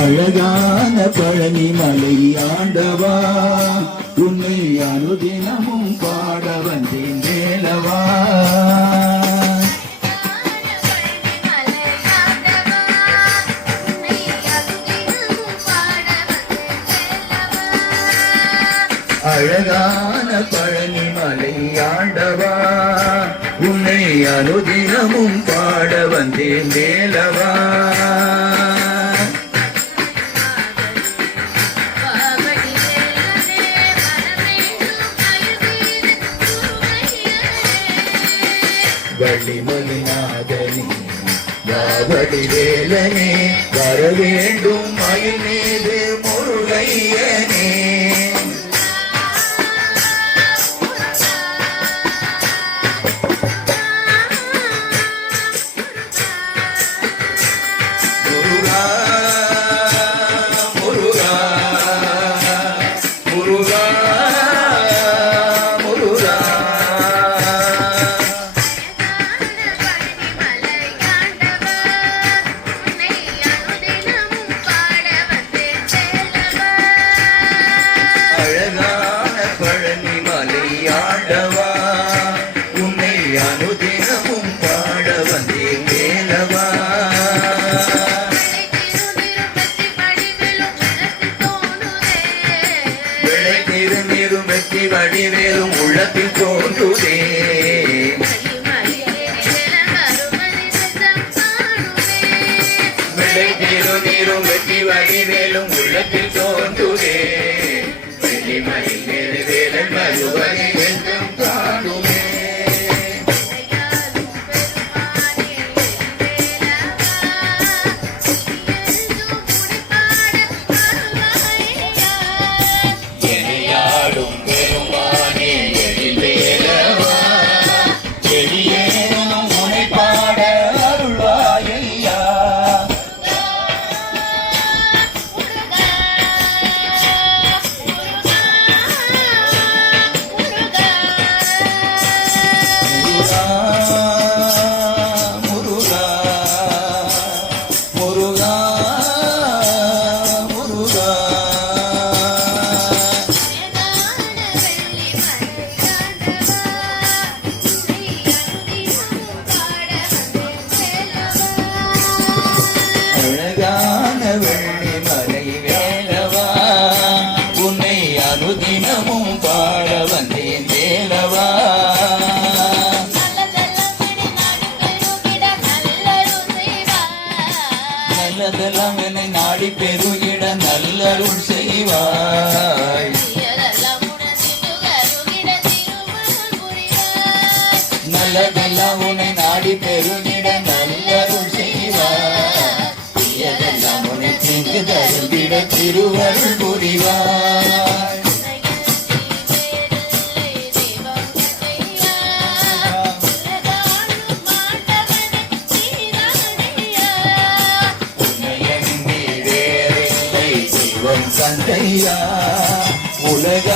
அழகான பழனி மலை ஆண்டவா உன்னை அனுதினமும் பாட வந்தேன் வேலவா. அழகான பழனி மலை ஆண்டவா உன்னை அனுதினமும் பாட வந்தேன் வேலவா. வள்ளிமலைநாதனே வாவடி வேலனே வர வேண்டும் மயில் மீது முருகையனே. முருகா முருகா முருகா முருகா ஆண்டவா உன்னை அனுதினமும் பாட வந்தேன் வேலவா. விளை திருநீரும் வெற்றி வடிவேலும் உள்ளத்தில் தோன்றுதே. விளை திருநீரும் வெற்றி வடிவேலும் உள்ளத்தில் தோன்றுதே. வெள்ளிமலை மேலே வேலன் மறுவரை வென்றும் காணுமே. எனையாடும் பெருமானே எழில்வேலவா எளியேனும் உனை பாட அருள்வாயையா. முருகா முருகா முருகா அழகான வெள்ளிமலை வேலவா உன்னை அனுதினமும் பாட வந்தேன் வேலவா. நல்லதெல்லாம் என்னை நாடி பெருகிட நல்லருள் செய்வாய். நல்லதெல்லாம் உன்னை நாடி பெருகிட நல்லருள் செய்வாய். தீயதெல்லாம் உன்னை தீங்கு தருந்திட திருவருள் புரிவாய். சந்தையா உலக